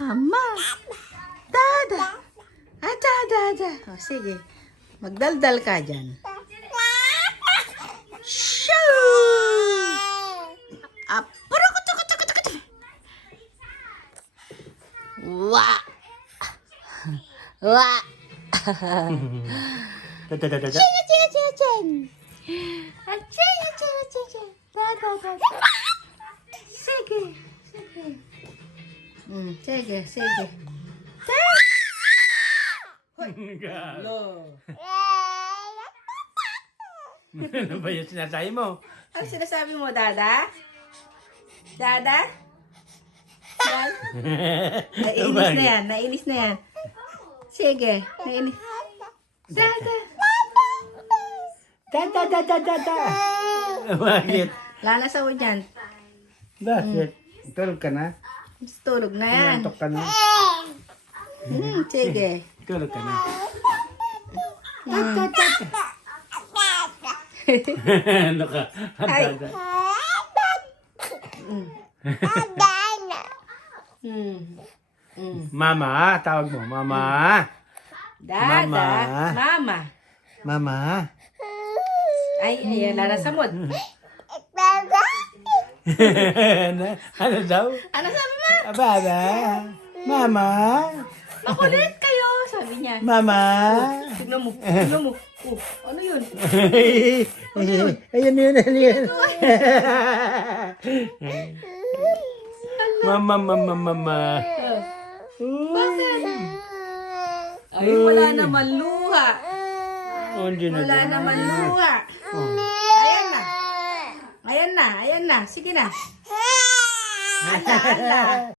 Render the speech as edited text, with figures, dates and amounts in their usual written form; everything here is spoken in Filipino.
Ama. Dada. Dada. O, sige. Magdaldal ka dyan. Shoo! Apurukutukutukutukut. Wa. Wa. Chin. Chin. Dada. Sige. Sige. Hello. Ano ba yung sinasabi mo? Ano sinasabi mo, Dada? Dada? Nainis na yan. Sige, nainis. Dada. Bakit? Lala sa dyan. Bakit? Tulog ka na? Tulog na yan. Nantok ka na? Sige. Tulog ka na? Ano ka? Ay. Dada. Mama, tawag mo. Mama. Dada. Mama. Mama. Mama. Ay, ayan, lala sa mod. Ano daw? Ano sabi mo? Baba. Mama. Makulit kayo, sabi niya. Mama. Tignan mo. Oh, ano yun? Ayun. Mama. Bakit? Ay, wala naman luha. Wala naman luha. Ayan na. Sige na. Ala.